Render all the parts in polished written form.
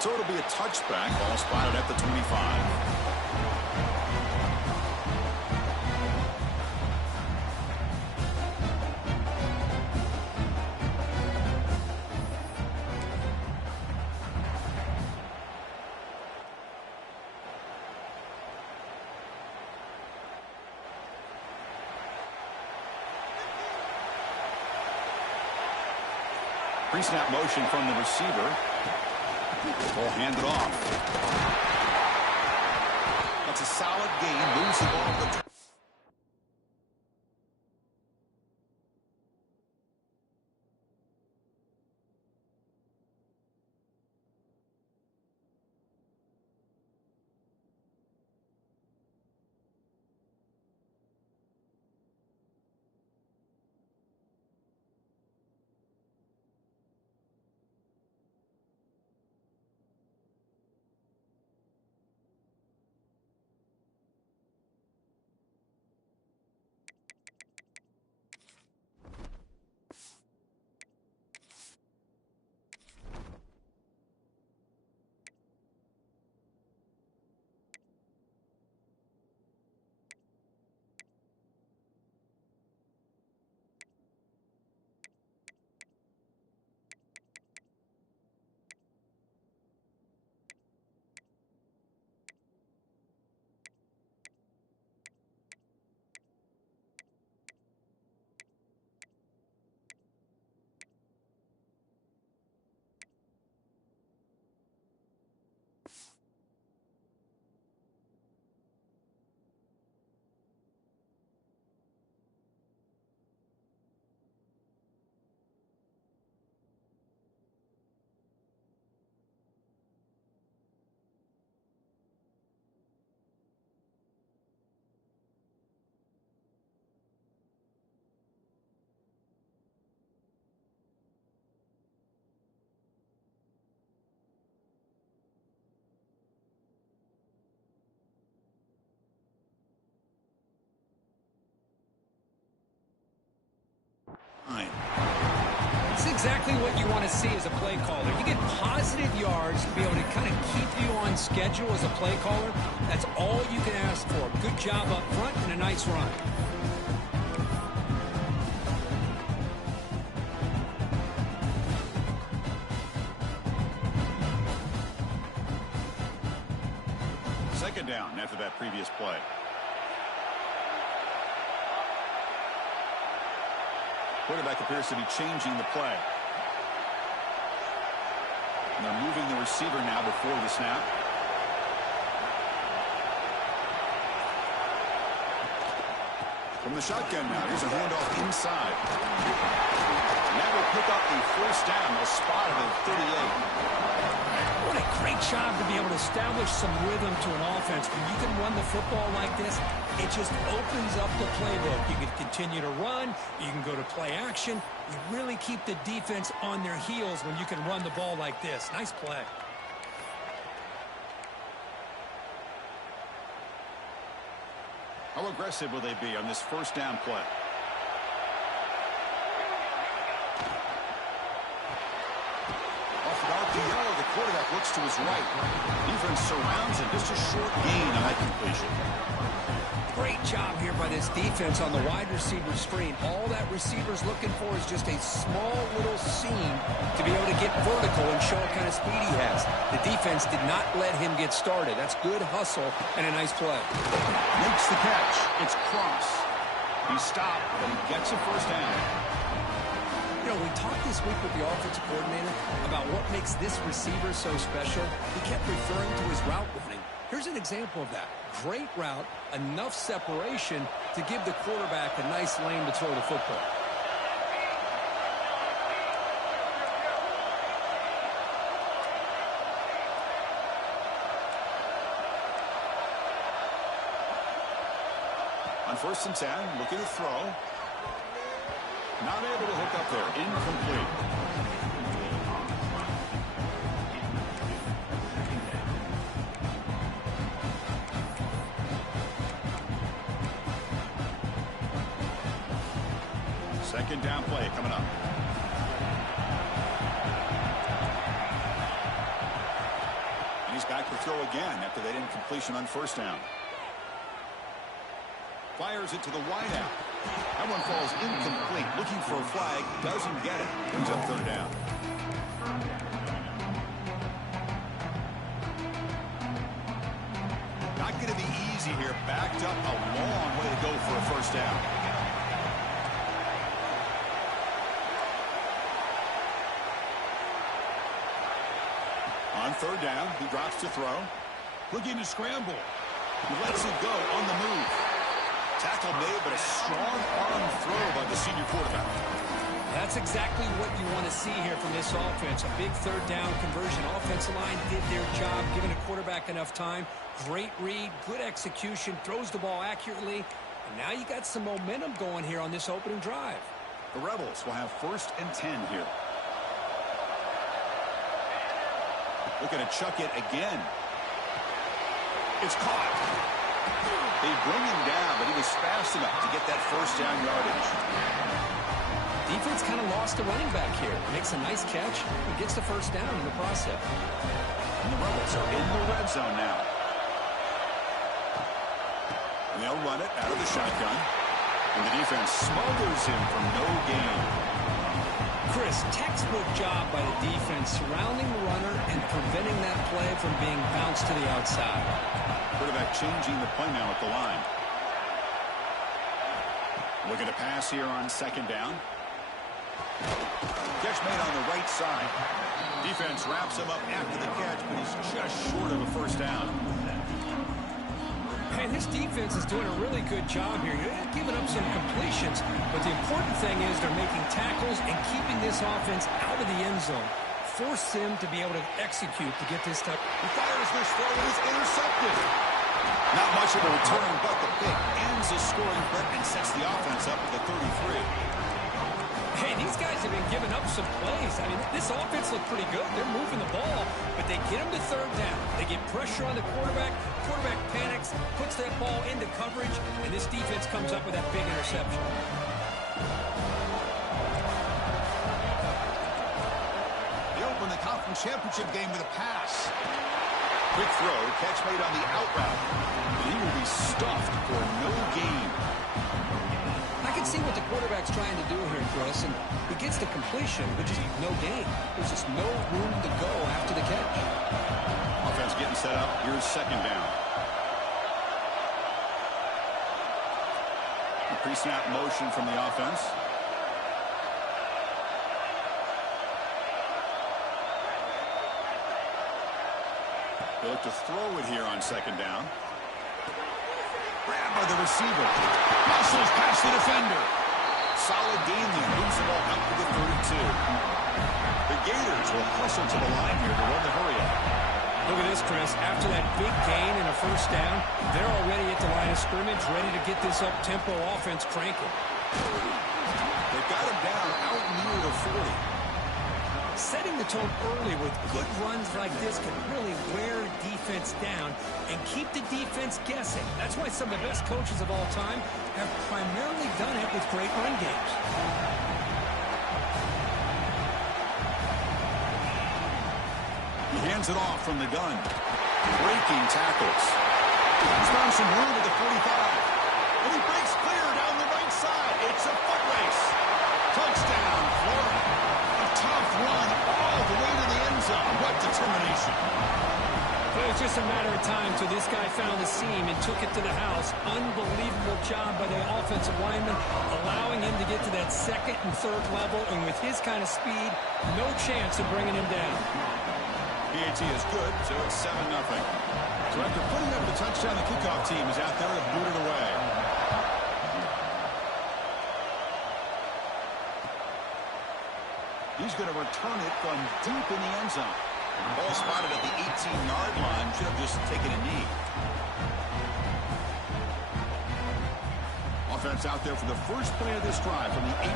So it'll be a touchback. Ball spotted at the 25. Pre-snap motion from the receiver. Ball handed off. That's a solid gain. Moves the ball to the It's exactly what you want to see as a play caller. You get positive yards to be able to kind of keep you on schedule as a play caller. That's all you can ask for. Good job up front and a nice run. Second down after that previous play. Quarterback appears to be changing the play. And they're moving the receiver now before the snap. From the shotgun now, here's a handoff inside. And that will pick up the first down. They'll spot it at 38. What a great job to be able to establish some rhythm to an offense. When you can run the football like this, it just opens up the playbook. You can continue to run. You can go to play action. You really keep the defense on their heels when you can run the ball like this. Nice play. How aggressive will they be on this first down play? Off an RPO, the quarterback looks to his right. Defense surrounds him. Just a short gain on that completion. Great job here by this defense on the wide receiver screen. All that receiver's looking for is just a small little seam to be able to get vertical and show what kind of speed he has. The defense did not let him get started. That's good hustle and a nice play. Makes the catch. It's Cross. He stopped, but he gets a first down. You know, we talked this week with the offensive coordinator about what makes this receiver so special. He kept referring to his route running. Here's an example of that. Great route, enough separation to give the quarterback a nice lane to throw the football. On 1st and 10, looking to throw. Not able to hook up there. Incomplete. Second down play coming up. throw again after that incompletion on first down. Fires it to the wideout. That one falls incomplete. Looking for a flag. Doesn't get it. Brings up third down. Not going to be easy here. Backed up a long way to go for a first down. On third down, he drops to throw. Looking to scramble. He lets it go on the move. Tackle made, but a strong arm throw by the senior quarterback. That's exactly what you want to see here from this offense. A big third down conversion. Offensive line did their job, giving a quarterback enough time. Great read, good execution, throws the ball accurately. And now you got some momentum going here on this opening drive. The Rebels will have 1st and 10 here. Looking to chuck it again. It's caught. They bring him down, but he was fast enough to get that first down yardage. Defense kind of lost the running back here. Makes a nice catch and gets the first down in the process. And the Rebels are in the red zone now. And they'll run it out of the shotgun. And the defense smothers him for no gain. Chris, textbook job by the defense surrounding the runner and preventing that play from being bounced to the outside. Quarterback changing the play now at the line. Looking to pass here on second down. Catch made on the right side. Defense wraps him up after the catch, but he's just short of a first down. And this defense is doing a really good job here. They're giving up some completions, but the important thing is they're making tackles and keeping this offense out of the end zone. Force him to be able to execute to get this stuff. He fires this throw and is intercepted. Not much of a return, but the pick ends the scoring threat and sets the offense up at the 33. Hey, these guys have been giving up some plays. I mean, this offense looked pretty good. They're moving the ball, but they get him to third down. They get pressure on the quarterback. Quarterback panics, puts that ball into coverage, and this defense comes up with that big interception. They open the conference championship game with a pass. Quick throw, catch made on the out route. He will be stuffed for no gain. I can see what the quarterback's trying to do here, Chris, and he gets the completion, but just no gain. There's just no room to go after the catch. Offense getting set up. Here's second down. Pre-snap motion from the offense. They look to throw it here on second down. Grabbed by the receiver. Muscles past the defender. Solid gain there. Moves the ball up to the 32. The Gators will hustle to the line here to run the hurry up. Look at this, Chris. After that big gain and a first down, they're already at the line of scrimmage, ready to get this up-tempo offense cranking. They've got him down out near the 40. Setting the tone early with good runs like this can really wear defense down and keep the defense guessing. That's why some of the best coaches of all time have primarily done it with great run games. He hands it off from the gun. Breaking tackles. He's found some room at the 45. And he breaks clear down the right side. It's a foot race. Touchdown, Florida. A tough run all the way to the end zone. What determination. Well, it was just a matter of time till this guy found the seam and took it to the house. Unbelievable job by the offensive lineman, allowing him to get to that second and third level. And with his kind of speed, no chance of bringing him down. PAT is good, so it's 7-0. So after putting up the touchdown, the kickoff team is out there to boot it away. He's going to return it from deep in the end zone. Ball spotted at the 18-yard line. Should have just taken a knee. Offense out there for the first play of this drive from the 18.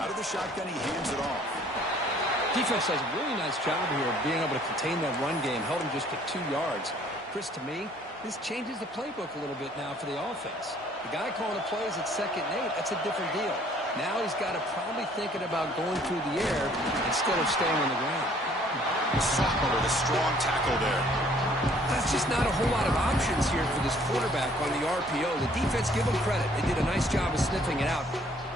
Out of the shotgun, he hands it off. Defense does a really nice job here of being able to contain that run game, held him just to 2 yards. Chris, to me, this changes the playbook a little bit now for the offense. The guy calling the plays at 2nd and 8, that's a different deal. Now he's got to probably thinking about going through the air instead of staying on the ground. Sophomore with a strong tackle there. That's just not a whole lot of options here for this quarterback on the RPO. The defense, give them credit. They did a nice job of sniffing it out.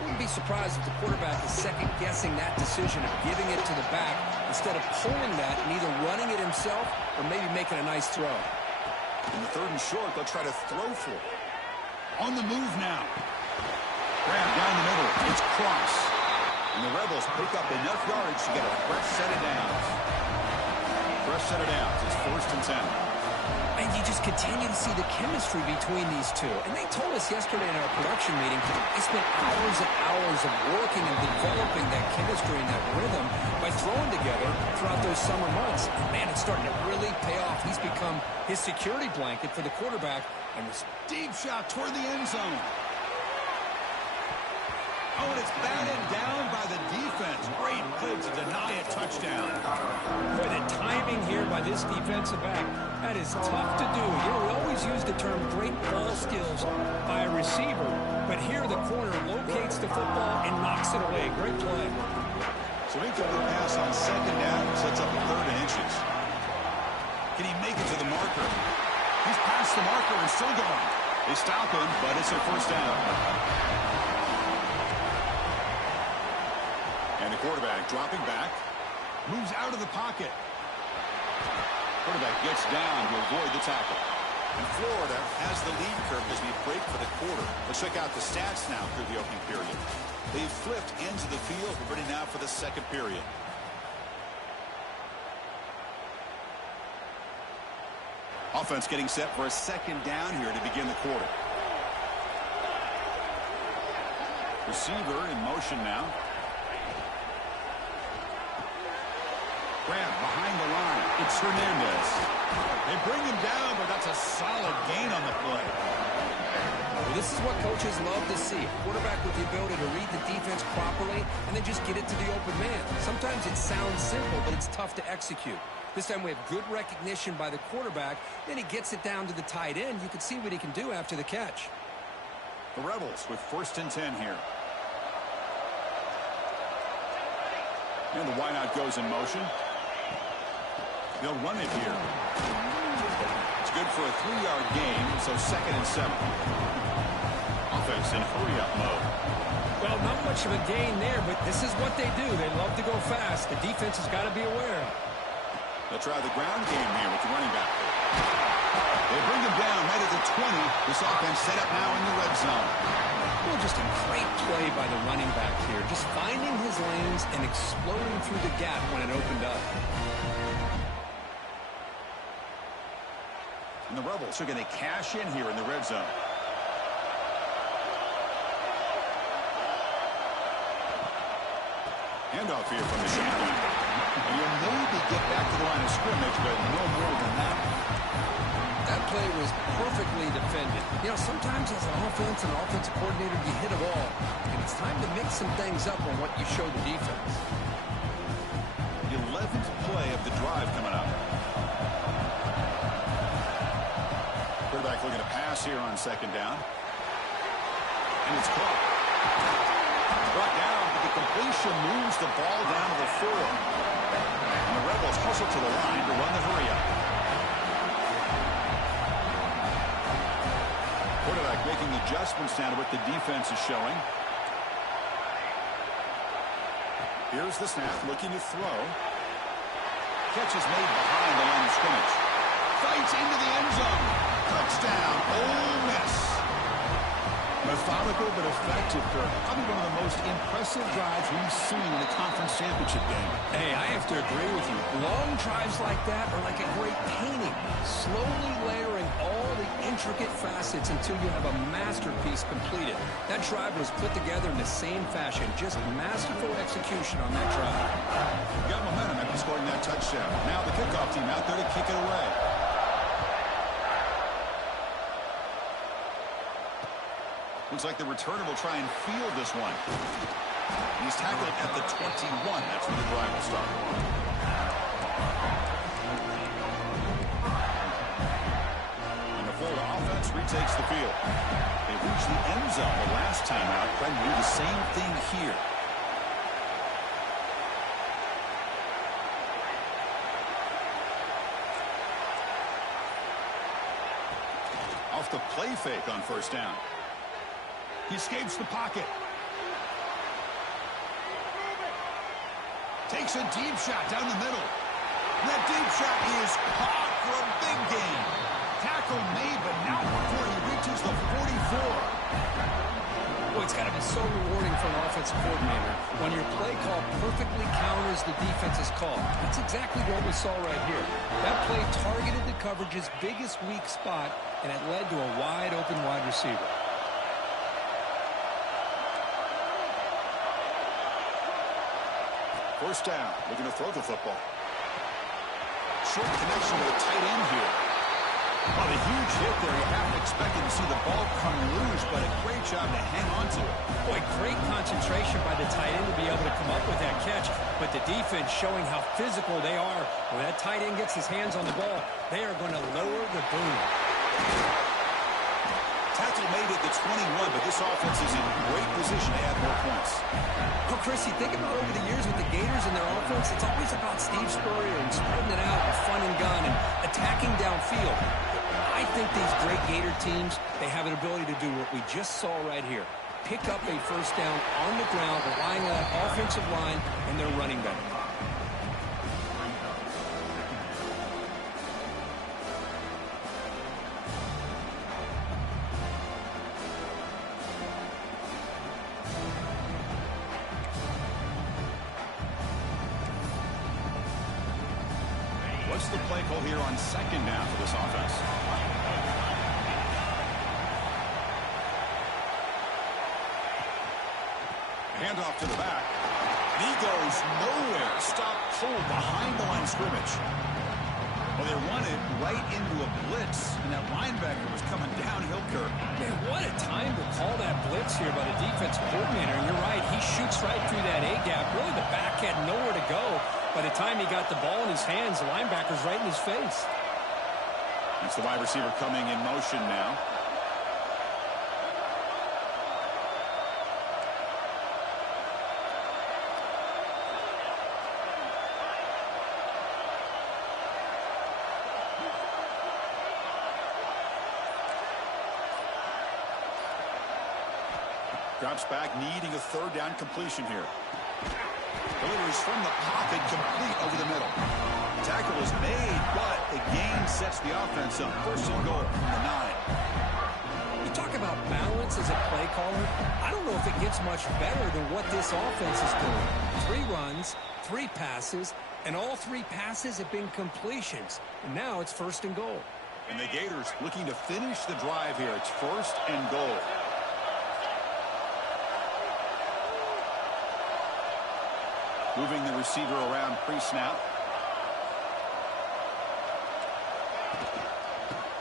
Wouldn't be surprised if the quarterback is second-guessing that decision of giving it to the back instead of pulling that and either running it himself or maybe making a nice throw. In the 3rd and short, they'll try to throw for it. On the move now. Grab down the middle. It's Cross. And the Rebels pick up enough yards to get a fresh set of downs. Fresh set of downs. It's 1st and 10. And you just continue to see the chemistry between these two. And they told us yesterday in our production meeting, they spent hours and hours of working and developing that chemistry and that rhythm by throwing together throughout those summer months. And man, it's starting to really pay off. He's become his security blanket for the quarterback. And this Deep shot toward the end zone. Oh, and it's batted down by the defense. Great move to deny a touchdown. Boy, the timing here by this defensive back, that is tough to do. You know, we always use the term great ball skills by a receiver, but here the corner locates the football and knocks it away. Great play. So incomplete pass on 2nd down, sets up a 3rd and inches. Can he make it to the marker? He's past the marker and still going. They stop him, but it's a 1st down. And the quarterback dropping back. Moves out of the pocket. Quarterback gets down to avoid the tackle. And Florida has the lead curve as we break for the quarter. Let's check out the stats now through the opening period. They've flipped ends of the field. We're ready now for the 2nd period. Offense getting set for a 2nd down here to begin the quarter. Receiver in motion now. Grab behind the line. It's Hernandez. They bring him down, but that's a solid gain on the play. Well, this is what coaches love to see. A quarterback with the ability to read the defense properly and then just get it to the open man. Sometimes it sounds simple, but it's tough to execute. This time we have good recognition by the quarterback. Then he gets it down to the tight end. You can see what he can do after the catch. The Rebels with 1st and 10 here. And the wideout goes in motion. They'll run it here. It's good for a 3-yard gain, so 2nd and 7. Offense in hurry-up mode. Well, not much of a gain there, but this is what they do. They love to go fast. The defense has got to be aware. They'll try the ground game here with the running back. They bring him down right at the 20. This offense set up now in the red zone. Well, just a great play by the running back here. Just finding his lanes and exploding through the gap when it opened up. And the Rebels are going to cash in here in the red zone. Handoff here from the shotgun. And you'll maybe get back to the line of scrimmage, but no more than that. That play was perfectly defended. You know, sometimes as an offensive coordinator, you hit a ball. And it's time to mix some things up on what you show the defense. The 11th play of the drive coming up. Quarterback looking to pass here on 2nd down. And it's caught. Brought down, but the completion moves the ball down to the 4. And the Rebels hustle to the line to run the hurry-up. Quarterback making adjustments now to what the defense is showing. Here's the snap, looking to throw. Catch is made behind the line of scrimmage. Fights into the end zone. Touchdown, Ole Miss. Methodical but effective, Kirk. Probably one of the most impressive drives we've seen in a conference championship game. Hey, I have to agree with you. Long drives like that are like a great painting. Slowly layering all the intricate facets until you have a masterpiece completed. That drive was put together in the same fashion. Just masterful execution on that drive. Got momentum after scoring that touchdown. Now the kickoff team out there to kick it away. Looks like the returner will try and field this one. He's tackled at the 21. That's where the drive will start. And the Florida offense takes the field. They reached the end zone the last time out, trying to do the same thing here. Off the play fake on first down. He escapes the pocket. Takes a deep shot down the middle. That deep shot is caught for a big gain. Tackle made, but not before he reaches the 44. Boy, it's got to be so rewarding for an offensive coordinator when your play call perfectly counters the defense's call. That's exactly what we saw right here. That play targeted the coverage's biggest weak spot, and it led to a wide-open wide receiver. First down, looking to throw the football. Short connection to the tight end here. Oh, a huge hit there. You have to expect him to see the ball come loose, but a great job to hang on to it. Boy, great concentration by the tight end to be able to come up with that catch, but the defense showing how physical they are. When that tight end gets his hands on the ball, they are going to lower the boom. Tackle made at the 21, but this offense is in great position to add more points. Well, Chris, you think about over the years with the Gators and their offense, it's always about Steve Spurrier and spreading it out and fun and gun and attacking downfield. I think these great Gator teams, they have an ability to do what we just saw right here. Pick up a first down on the ground, relying on that offensive line and their running back. What's the play call here on second down for this offense? Handoff to the back. He goes nowhere. Stop cold behind the line of scrimmage. Well, they run it right into a blitz, and that linebacker was coming downhill, Kirk. Man, what a time to call that blitz here by the defensive coordinator. And you're right, he shoots right through that A-gap. Really, the back had nowhere to go. By the time he got the ball in his hands, the linebacker's right in his face. It's the wide receiver coming in motion now. Drops back, needing a third down completion here. Delivers from the pocket, complete over the middle. Tackle is made, but the gain sets the offense up. First and goal from the 9. You talk about balance as a play caller. I don't know if it gets much better than what this offense is doing. 3 runs, 3 passes, and all 3 passes have been completions. And now it's first and goal. And the Gators looking to finish the drive here. It's first and goal. Moving the receiver around pre-snap.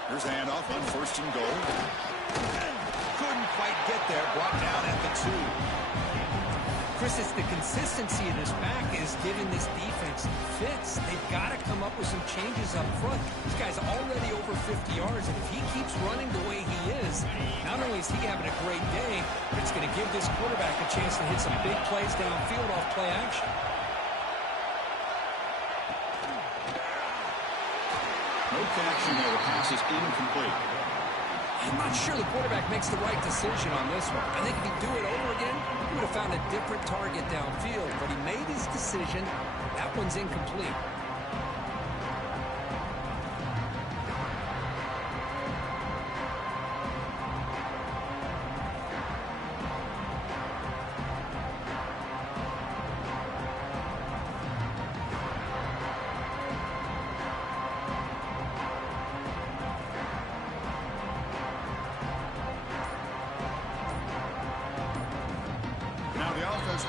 Here's a handoff on first and goal. Couldn't quite get there. Brought down at the 2. Chris, it's the consistency of this back is giving this defense fits. They've got to come up with some changes up front. This guy's already over 50 yards, and if he keeps running the way he is, not only is he having a great day, but it's going to give this quarterback a chance to hit some big plays downfield off play action. No connection there. The pass is incomplete. I'm not sure the quarterback makes the right decision on this one. I think if he'd do it over again, he would have found a different target downfield. But he made his decision. That one's incomplete.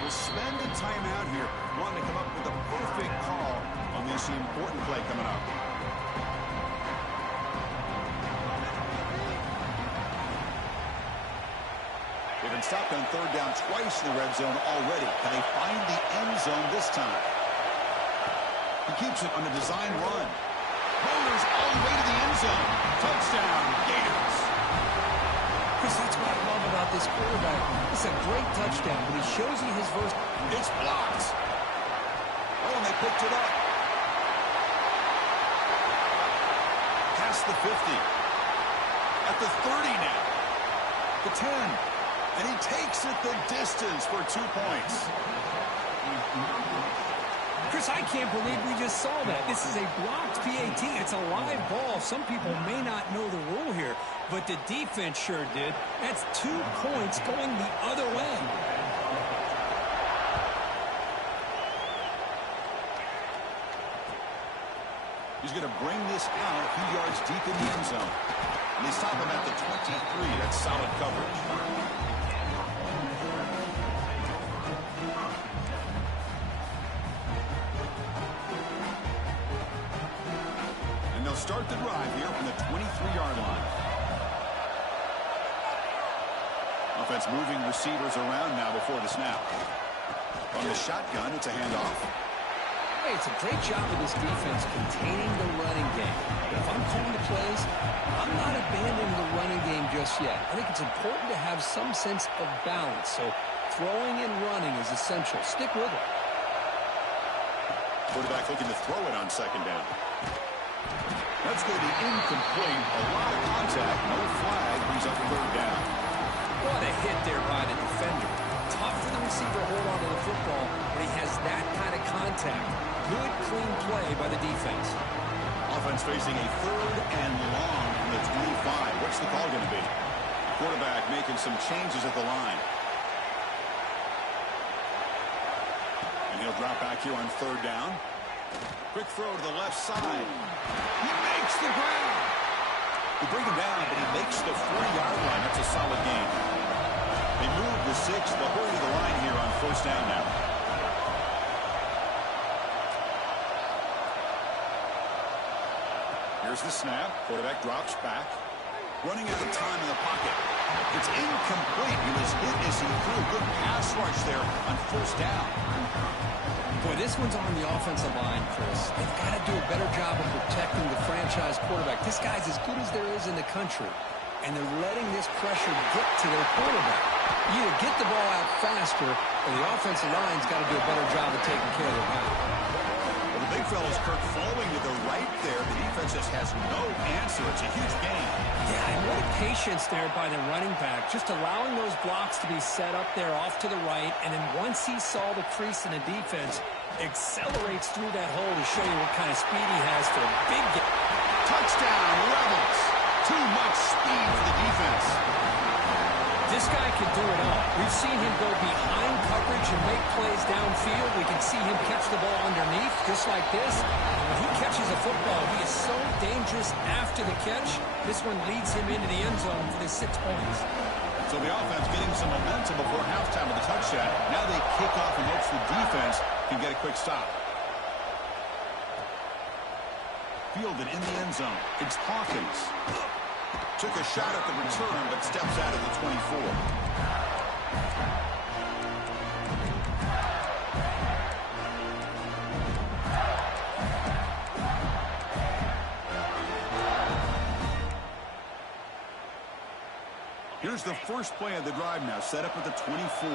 Will spend a timeout here, wanting to come up with a perfect call on this important play coming up. They've been stopped on third down twice in the red zone already. Can they find the end zone this time? He keeps it on the design run. Rollers all the way to the end zone. Touchdown, Gators. this quarterback. It's a great touchdown, but he shows you his verse. It's blocked. Oh, and they picked it up. Past the 50. At the 30 now. The 10. And he takes it the distance for 2 points. Chris, I can't believe we just saw that. This is a blocked PAT. It's a live ball. Some people may not know the rule here, but the defense sure did. That's 2 points going the other way. He's going to bring this out a few yards deep in the end zone. And they stop him at the 23. That's solid coverage. And they'll start the drive here from the 23-yard line. Offense moving receivers around now before the snap. On the shotgun, it's a handoff. Hey, it's a great job of this defense containing the running game. But if I'm calling the plays, I'm not abandoning the running game just yet. I think it's important to have some sense of balance. So throwing and running is essential. Stick with it. Quarterback looking to throw it on second down. That's going to be incomplete. A lot of contact. No flag. Brings up third down. What a hit there by the defender. Tough for the receiver to hold on to the football when he has that kind of contact. Good, clean play by the defense. Offense facing a third and long from the 25. What's the call going to be? Quarterback making some changes at the line. And he'll drop back here on third down. Quick throw to the left side. He makes the ground. They bring him down, but he makes the 40-yard line. That's a solid gain. They move the 6. They'll hurry to the line here on first down now. Here's the snap. Quarterback drops back. Running out of time in the pocket. It's incomplete. He was hit as he threw. Good pass rush there on first down. Boy, this one's on the offensive line, Chris. They've got to do a better job of protecting the franchise quarterback. This guy's as good as there is in the country, and they're letting this pressure get to their quarterback. You either get the ball out faster, or the offensive line's got to do a better job of taking care of their guy. Well, the big fella's Kirk falling to the right there. The defense just has no answer. It's a huge gain. Yeah, and what a patience there by the running back, just allowing those blocks to be set up there off to the right, and then once he saw the crease in the defense, accelerates through that hole to show you what kind of speed he has for a big game. Touchdown, Rebels. Too much speed for the defense. This guy can do it all. We've seen him go behind coverage and make plays downfield. We can see him catch the ball underneath, just like this. And when he catches a football, he is so dangerous after the catch. This one leads him into the end zone for the 6 points. So the offense getting some momentum before halftime with the touchdown. Now they kick off and hopes the defense can get a quick stop. Fielded in the end zone. It's Hawkins. Took a shot at the return, but steps out of the 24. Here's the first play of the drive now, set up at the 24.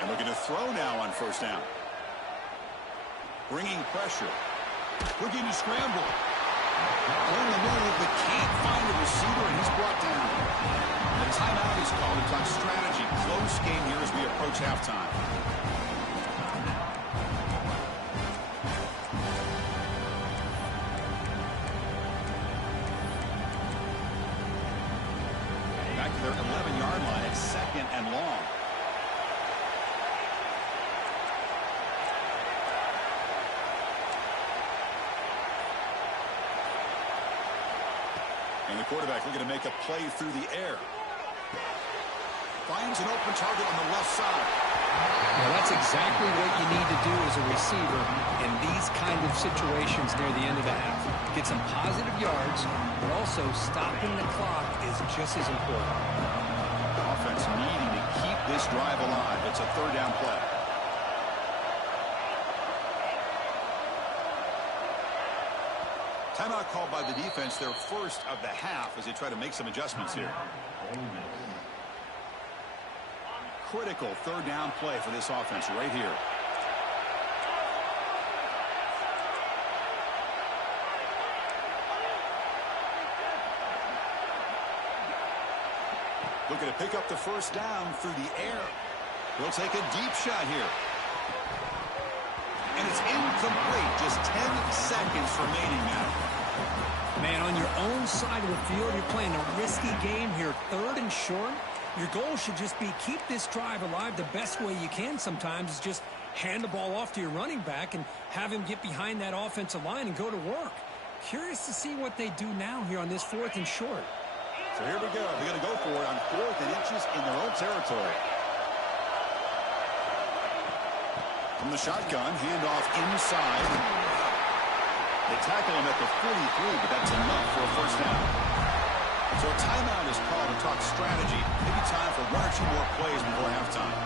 And looking to throw now on first down. Bringing pressure. Looking to scramble. On the move, but can't find a receiver, and he's brought down. The timeout is called. It's on strategy. Close game here as we approach halftime. Back to their 11-yard line. It's second and long. And the quarterback looking to make a play through the air. Finds an open target on the left side. Well, that's exactly what you need to do as a receiver in these kind of situations near the end of the half. Get some positive yards, but also stopping the clock is just as important. Offense needing to keep this drive alive. It's a third down play. Timeout called by the defense, their first of the half, as they try to make some adjustments here. Critical third down play for this offense right here. Looking to pick up the first down through the air. He'll take a deep shot here. And it's incomplete. Just 10 seconds remaining now. Man, on your own side of the field, you're playing a risky game here. Third and short. Your goal should just be keep this drive alive the best way you can sometimes is just hand the ball off to your running back and have him get behind that offensive line and go to work. Curious to see what they do now here on this 4th and short. So here we go. They're going to go for it on 4th and inches in their own territory. From the shotgun, handoff inside. They tackle him at the 43, but that's enough for a first down. So a timeout is called to talk strategy. Maybe time for 1 or 2 more plays before halftime.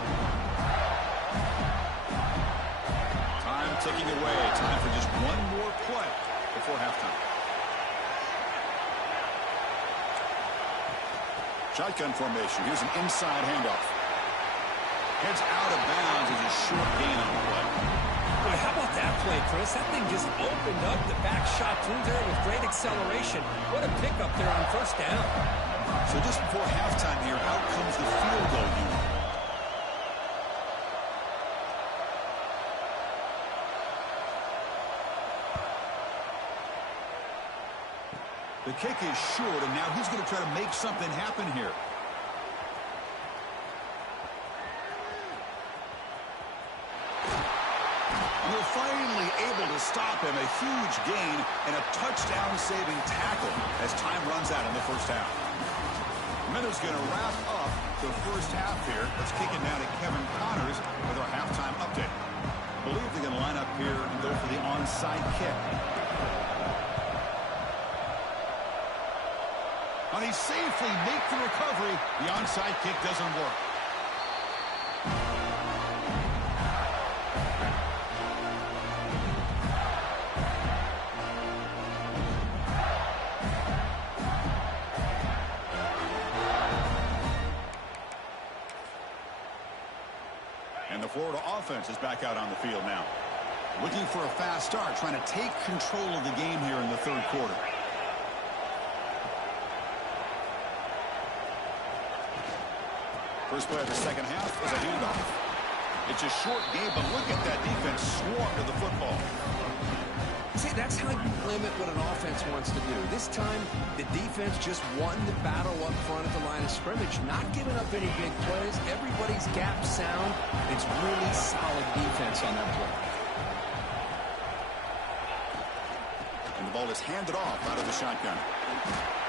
Time ticking away. Time for just 1 more play before halftime. Shotgun formation. Here's an inside handoff. Heads out of bounds as a short gain on the play. Boy, how about that play, Chris? That thing just opened up. The back shot through there with great acceleration. What a pickup there on first down. So just before halftime here, out comes the field goal unit. The kick is short, and now he's going to try to make something happen here. And they're finally able to stop him. A huge gain and a touchdown-saving tackle as time runs out in the first half. Miller's going to wrap up the first half here. Let's kick it now to Kevin Connors with our halftime update. I believe they're going to line up here and go for the onside kick. And they safely make the recovery. The onside kick doesn't work. And the Florida offense is back out on the field now. Looking for a fast start, trying to take control of the game here in the third quarter. First play of the second half is a handoff. It's a short game, but look at that defense swarm to the football. See, that's how you limit what an offense wants to do. This time, the defense just won the battle up front at the line of scrimmage, not giving up any big plays. Everybody's gap sound. It's really solid defense on that play. And the ball is handed off out of the shotgun.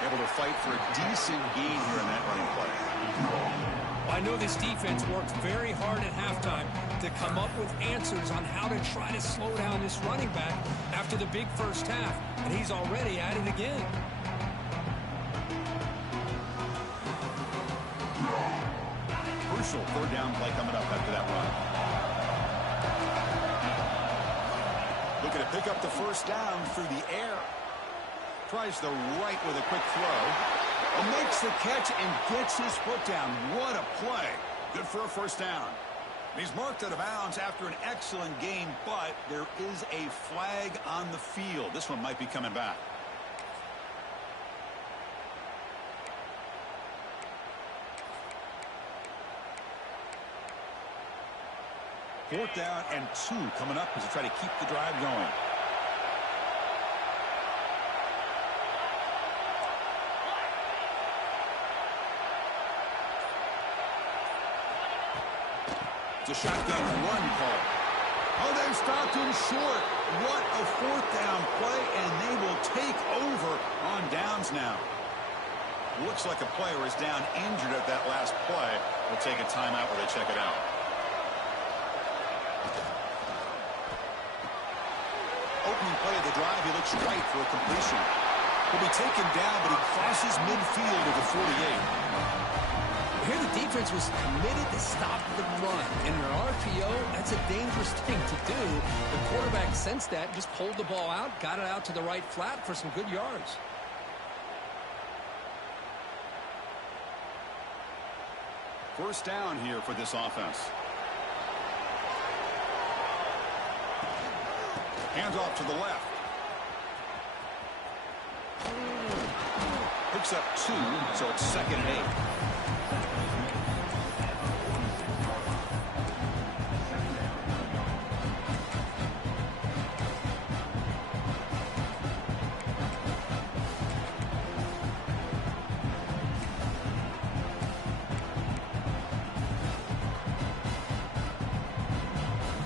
Able to fight for a decent gain here in that running play. I know this defense worked very hard at halftime to come up with answers on how to try to slow down this running back after the big first half, and he's already at it again. Crucial third down play coming up after that run. Looking to pick up the first down through the air. Tries the right with a quick throw. And makes the catch and gets his foot down. What a play. Good for a first down. He's marked out of bounds after an excellent game, but there is a flag on the field. This one might be coming back. Fourth down and 2 coming up as they try to keep the drive going. It's a shotgun run call. Oh, they've stopped him short. What a fourth down play, and they will take over on downs now. Looks like a player is down injured at that last play. We'll take a timeout where they check it out. Opening play of the drive, he looks right for a completion. He'll be taken down, but he crosses midfield to the 48. Here the defense was committed to stop the run. In their RPO, that's that's a dangerous thing to do. The quarterback sensed that, just pulled the ball out, got it out to the right flat for some good yards. First down here for this offense. Hands off to the left. Picks up 2, so it's 2nd and 8.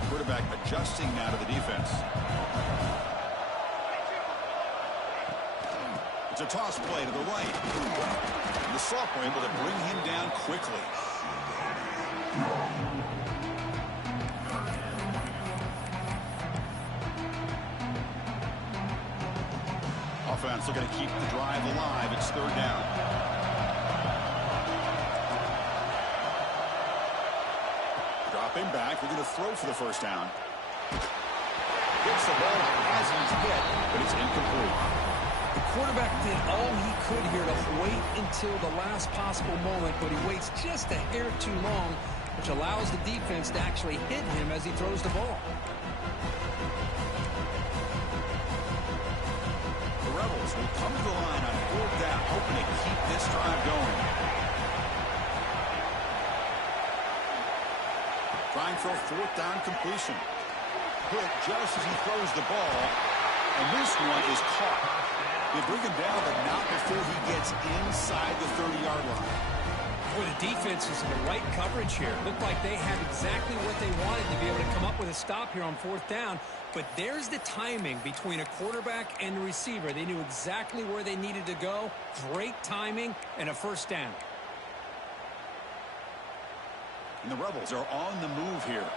Quarterback adjusting now to the defense. It's a toss play to the right. And the sophomore able to bring him down quickly. Offense looking to keep the drive alive. It's 3rd down. Dropping back. They're going to throw for the first down. Gets the ball as he's hit, but it's incomplete. The quarterback did all he could here to wait until the last possible moment, but he waits just a hair too long, which allows the defense to actually hit him as he throws the ball. The Rebels will come to the line on 4th down, hoping to keep this drive going. Trying for a 4th down completion. Hit just as he throws the ball, and this one is caught. They bring him down, but not before he gets inside the 30-yard line. Boy, the defense is in the right coverage here. Looked like they had exactly what they wanted to be able to come up with a stop here on 4th down. But there's the timing between a quarterback and the receiver. They knew exactly where they needed to go. Great timing and a first down. And the Rebels are on the move here.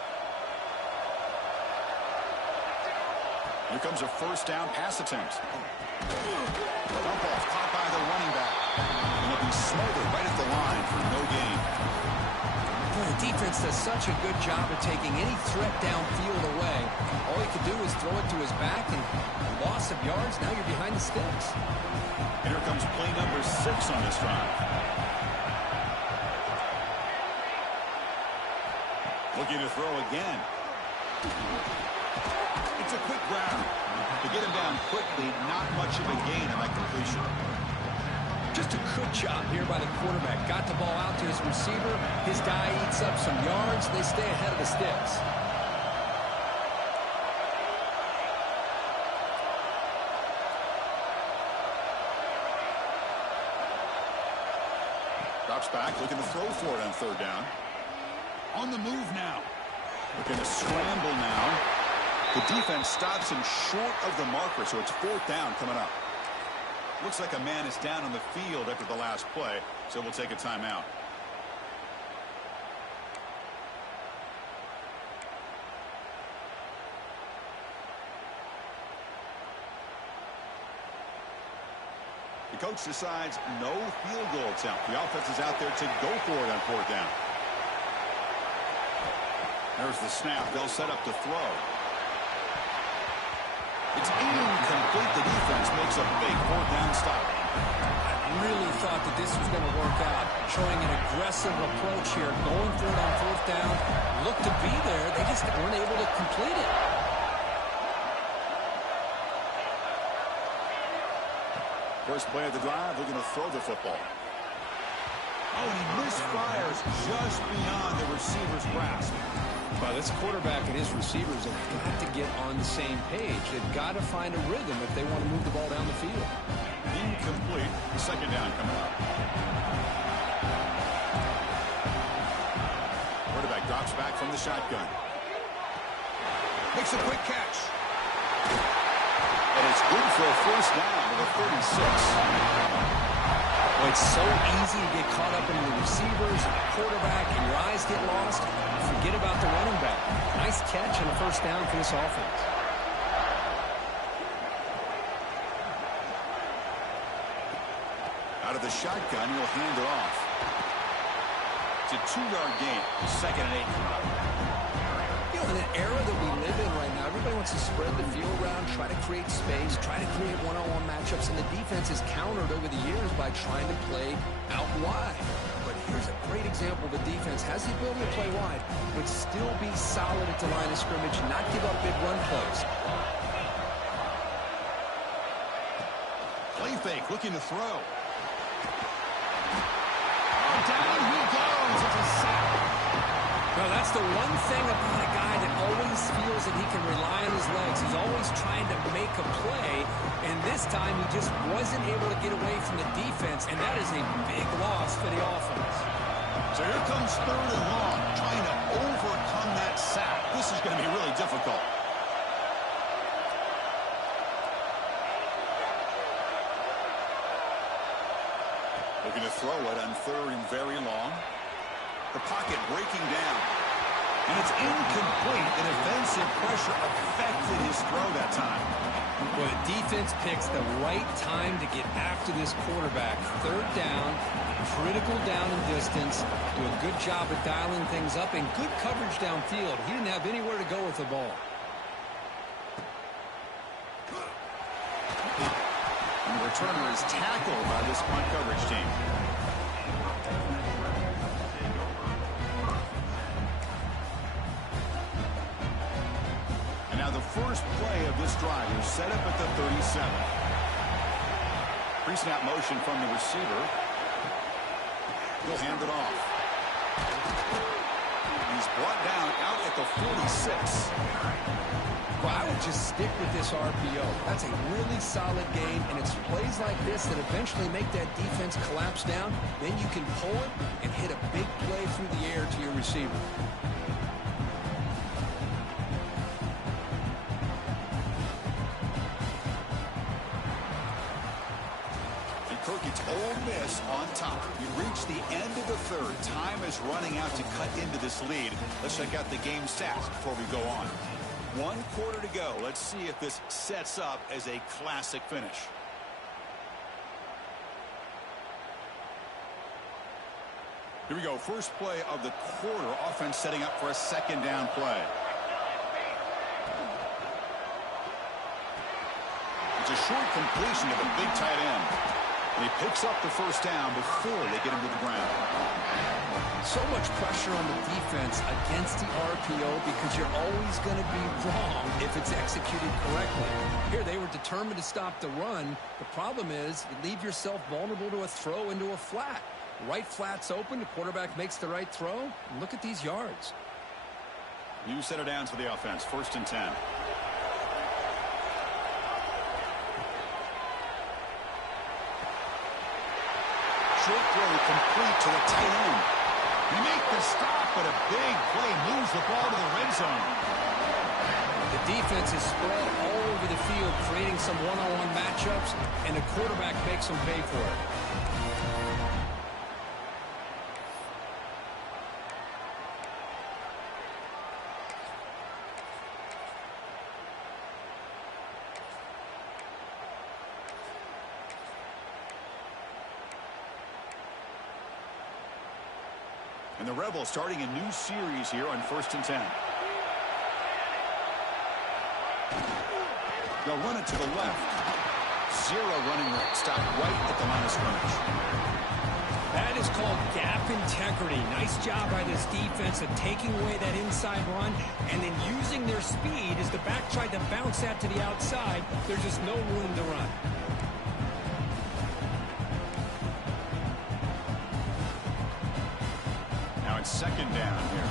Here comes a first down pass attempt. Dump off caught by the running back. And he'll be smothered right at the line for no gain. Boy, the defense does such a good job of taking any threat downfield away. All he could do is throw it to his back, and loss of yards, now you're behind the sticks. And here comes play number 6 on this drive. Looking to throw again. It's a quick grab. To get him down quickly, not much of a gain on that completion. Just a good job here by the quarterback. Got the ball out to his receiver. His guy eats up some yards. They stay ahead of the sticks. Drops back, looking to throw for it on 3rd down. On the move now. Looking to scramble now. The defense stops him short of the marker, so it's 4th down coming up. Looks like a man is down on the field after the last play, so we'll take a timeout. The coach decides no field goal attempt. The offense is out there to go for it on 4th down. There's the snap. They'll set up to throw. It's incomplete. The defense makes a big 4th down stop. I really thought that this was going to work out. Showing an aggressive approach here. Going for it on 4th down. Looked to be there. They just weren't able to complete it. First play of the drive, they're going to throw the football. Oh, he misfires just beyond the receiver's grasp. Well, this quarterback and his receivers have got to get on the same page. They've got to find a rhythm if they want to move the ball down the field. Incomplete. 2nd down coming up. Quarterback drops back from the shotgun. Makes a quick catch. And it's good for a first down to the 36. Well, it's so easy to get caught up in the receivers and the quarterback, and your eyes get lost. Forget about the running back. Nice catch and a first down for this offense. Out of the shotgun, he'll hand it off. It's a 2-yard gain. 2nd and 8. You know, in an era that we live in right now, everybody wants to spread the field around, try to create space, try to create one-on-one matchups, and the defense has countered over the years by trying to play out wide. But here's a great example. The defense has the ability to play wide, but still be solid at the line of scrimmage, not give up big run plays. Play fake, looking to throw. Down he goes. It's a sack. Well, that's the one thing about a guy that always feels that he can rely on his legs. He's always trying to make a play, and this time he just wasn't able to get away from the defense, and that is a big loss for the offense. So here comes 3rd and long, trying to overcome that sack. This is going to be really difficult. Looking to throw it on 3rd and very long. The pocket breaking down. And it's incomplete. The defensive pressure affected his throw that time. Well, the defense picks the right time to get after this quarterback. 3rd down, critical down and distance. Do a good job of dialing things up and good coverage downfield. He didn't have anywhere to go with the ball. And the returner is tackled by this punt coverage team. And now the first play of this drive is set up at the 37. Pre-snap motion from the receiver. He'll hand it off. He's brought down out at the 46. Well, I would just stick with this RPO. That's a really solid game, and it's plays like this that eventually make that defense collapse down. Then you can pull it and hit a big play through the air to your receiver. It's Ole Miss on top. We reach the end of the 3rd. Time is running out to cut into this lead. Let's check out the game stats before we go on. 1 quarter to go. Let's see if this sets up as a classic finish. Here we go. First play of the quarter. Offense setting up for a 2nd down play. It's a short completion to the big tight end. And he picks up the 1st down before they get him to the ground. So much pressure on the defense against the RPO because you're always going to be wrong if it's executed correctly. Here, they were determined to stop the run. The problem is you leave yourself vulnerable to a throw into a flat. Right flat's open. The quarterback makes the right throw. And look at these yards. New set of downs for the offense. 1st and 10. Short throw complete to the tight end. They make the stop, but a big play moves the ball to the red zone. The defense is spread all over the field, creating some one-on-one matchups, and the quarterback makes them pay for it. And the Rebels starting a new series here on 1st and 10. They'll run it to the left. 0 running room. Stop right at the line of scrimmage. That is called gap integrity. Nice job by this defense of taking away that inside run and then using their speed as the back tried to bounce that to the outside. There's just no room to run. Now it's 2nd down here.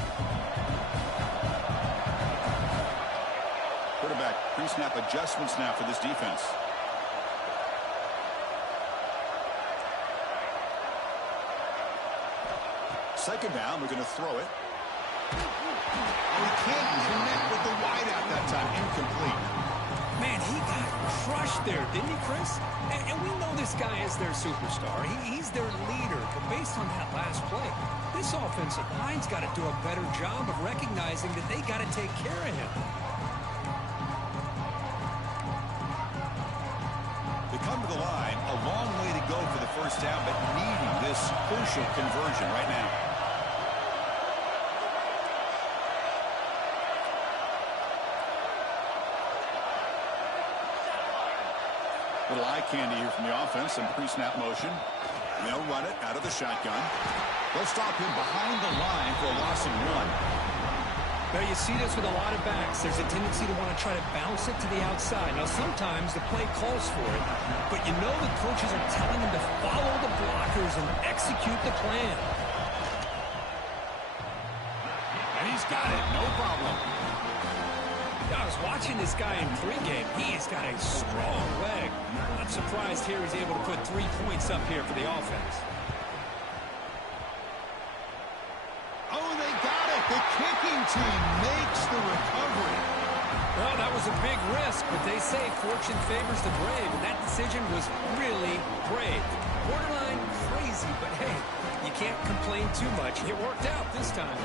Quarterback pre-snap adjustments now for this defense. Second down, we're going to throw it. And he can't connect with the wideout that time. Incomplete. Man, he got crushed there, didn't he, Chris? And we know this guy is their superstar. He's their leader. But based on that last play, this offensive line's got to do a better job of recognizing that they got to take care of him. They come to the line, a long way to go for the first down, but needing this crucial conversion right now. Little eye candy here from the offense. Some pre-snap motion. And they'll run it out of the shotgun. They'll stop him behind the line for a loss of 1. Well, you see this with a lot of backs. There's a tendency to want to try to bounce it to the outside. Now, sometimes the play calls for it, but you know the coaches are telling them to follow the blockers and execute the plan. And he's got it, no problem. I was watching this guy in pregame. He's got a strong leg. Not surprised here he's able to put 3 points up here for the offense. Oh, they got it. The kicking team makes the recovery. Well, that was a big risk, but they say fortune favors the brave, and that decision was really brave. Borderline crazy, but hey, you can't complain too much. It worked out this time.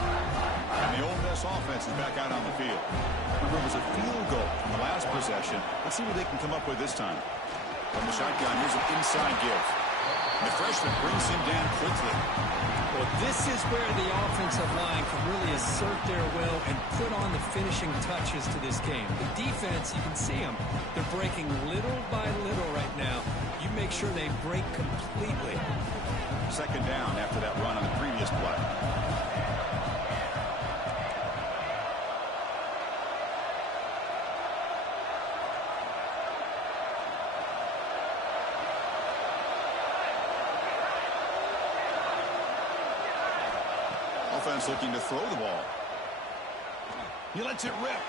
And the Ole Miss offense is back out on the field. Remember, it was a field goal in the last possession. Let's see what they can come up with this time. From the shotgun, here's an inside give. And the freshman brings him down quickly. Well, this is where the offensive line can really assert their will and put on the finishing touches to this game. The defense, you can see them. They're breaking little by little right now. You make sure they break completely. Second down after that run on the previous play. Offense looking to throw the ball. He lets it rip.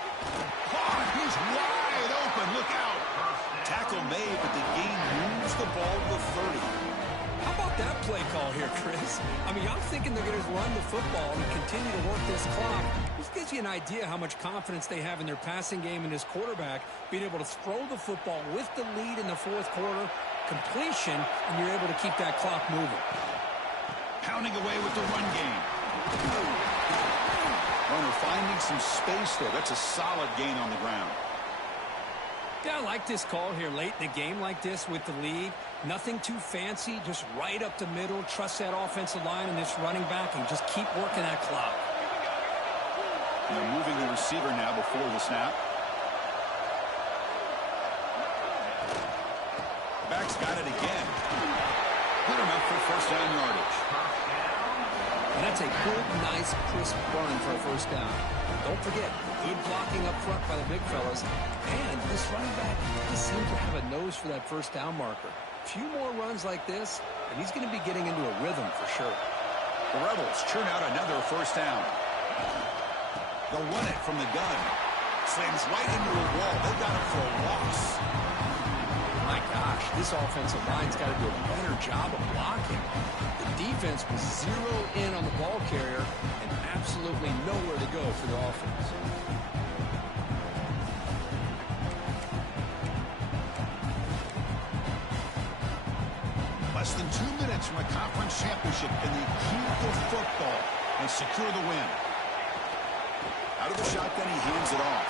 Caught. He's wide open. Look out. Tackle made, but the game moves the ball to the 30. How about that play call here, Chris? I mean, I'm thinking they're going to run the football and continue to work this clock. This gives you an idea how much confidence they have in their passing game and this quarterback being able to throw the football with the lead in the fourth quarter, completion, and you're able to keep that clock moving. Pounding away with the run game. Runner finding some space there. That's a solid gain on the ground. Yeah, I like this call here late in the game like this with the lead. Nothing too fancy, just right up the middle. Trust that offensive line and this running back and just keep working that clock. And they're moving the receiver now before the snap. Back's got it again. Good enough for first down yardage. And that's a good, nice, crisp run for a first down. Don't forget, good blocking up front by the big fellas. And this running back just seems to have a nose for that first down marker. A few more runs like this, and he's going to be getting into a rhythm for sure. The Rebels churn out another first down. They'll run it from the gun. Slams right into a wall. They got it for a loss. My gosh, this offensive line's got to do a better job of blocking. The defense was zeroed in on the ball carrier and absolutely nowhere to go for the offense. Less than 2 minutes from a conference championship, and they keep the football and secure the win. Out of the shotgun, he hands it off.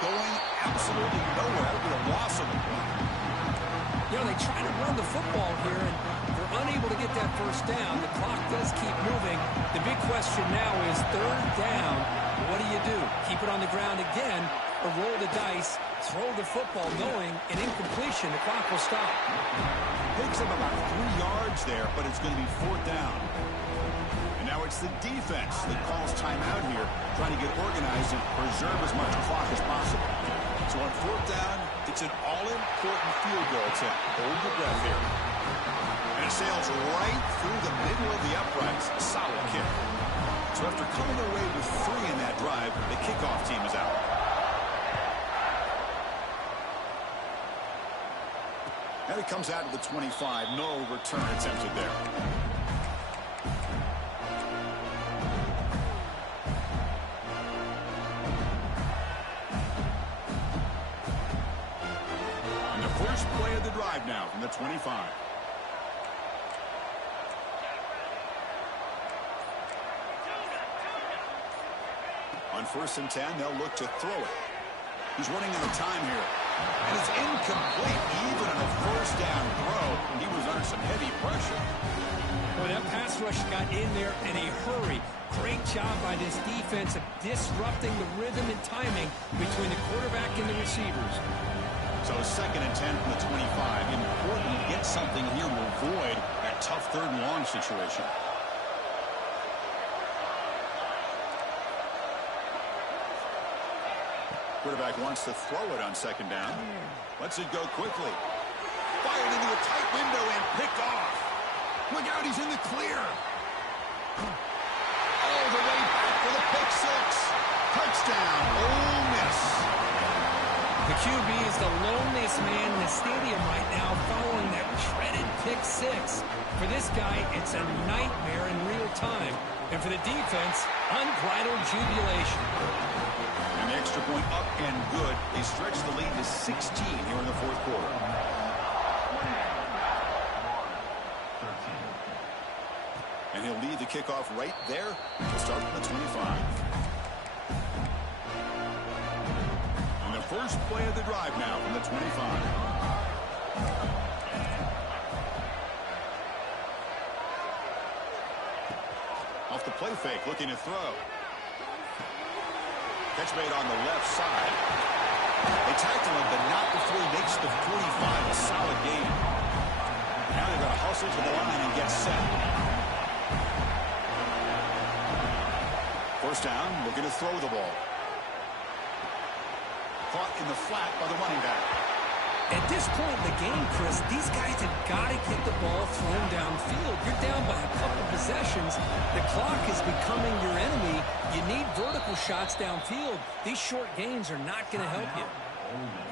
Going absolutely nowhere with a loss of the play. You know, they try to run the football here, and they're unable to get that first down. The clock does keep moving. The big question now is third down. What do? Keep it on the ground again, or roll the dice, throw the football knowing an incompletion. The clock will stop. Picks up about 3 yards there, but it's going to be fourth down. And now it's the defense that calls timeout here, trying to get organized and preserve as much clock as possible. So on fourth down, it's an all-important field goal attempt. Hold your breath here. And it sails right through the middle of the uprights. A solid kick. So after coming away with 3 in that drive, the kickoff team is out. And it comes out of the 25. No return attempted there. And the first play of the drive now from the 25. On 1st and 10, they'll look to throw it. He's running out of time here. And it's incomplete. Even on a first down throw, he was under some heavy pressure. Well, that pass rush got in there in a hurry. Great job by this defense of disrupting the rhythm and timing between the quarterback and the receivers. So 2nd and 10 from the 25. Important to get something here to avoid that tough 3rd and long situation. Quarterback wants to throw it on 2nd down. Lets it go quickly. Fired into a tight window and picked off. Look out, he's in the clear. All the way back for the pick 6. Touchdown, Ole Miss. The QB is the loneliest man in the stadium right now following that shredded pick 6. For this guy, it's a nightmare in real time. And for the defense, unbridled jubilation. And the extra point up and good. They stretch the lead to 16 here in the 4th quarter. And he'll lead the kickoff right there. He'll start from the 25. And the first play of the drive now from the 25. Off the play fake, looking to throw. Catch made on the left side. They tackle him, but not before he makes the 45. A solid gain. Now they're going to hustle to the line and get set. 1st down, looking to throw the ball. Caught in the flat by the running back. At this point in the game, Chris, these guys have got to get the ball thrown downfield. You're down by a couple possessions. The clock is becoming your enemy. You need vertical shots downfield. These short gains are not going to help you.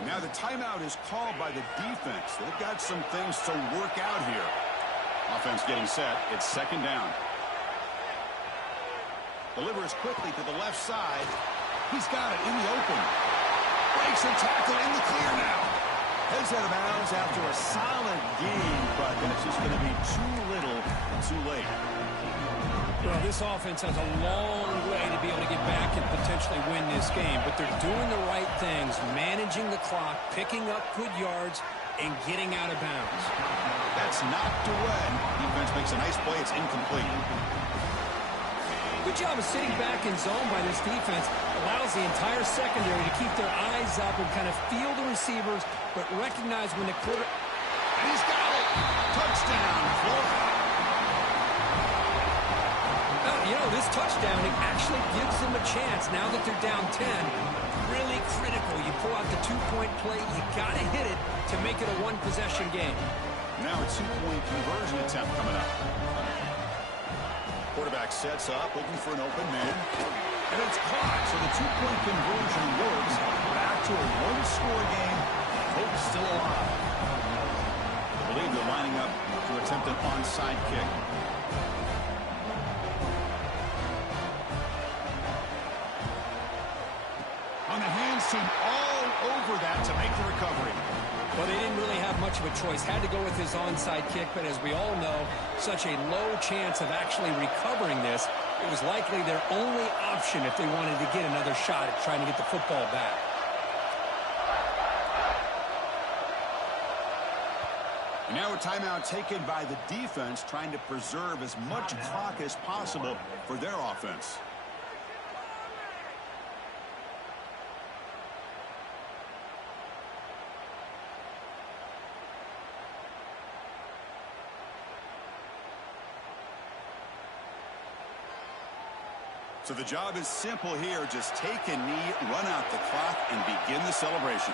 Now the timeout is called by the defense. They've got some things to work out here. Offense getting set. It's 2nd down. Delivers quickly to the left side. He's got it in the open. Breaks and tackle in the clear now. Heads out of bounds after a solid gain, but that's just going to be too little too late. Well, this offense has a long way to be able to get back and potentially win this game, but they're doing the right things, managing the clock, picking up good yards, and getting out of bounds. That's knocked away. Defense makes a nice play. It's incomplete. Good job of sitting back in zone by this defense. Allows the entire secondary to keep their eyes up and kind of feel the receivers, but recognize when the quarter... And he's got it! Touchdown, Florida! Well, you know, this touchdown, it actually gives them a chance now that they're down 10. Really critical. You pull out the 2-point play, you got to hit it to make it a 1-possession game. Now a 2-point conversion attempt coming up. Quarterback sets up, looking for an open man. And it's caught, so the 2-point conversion works. Back to a 1-score game. Hope still alive. I believe they're lining up to attempt an onside kick. On the hands team all over that to make the recovery. Well, they didn't really have much of a choice. Had to go with his onside kick, but as we all know, such a low chance of actually recovering this. It was likely their only option if they wanted to get another shot at trying to get the football back. And now a timeout taken by the defense, trying to preserve as much clock as possible for their offense. So the job is simple here. Just take a knee, run out the clock, and begin the celebration.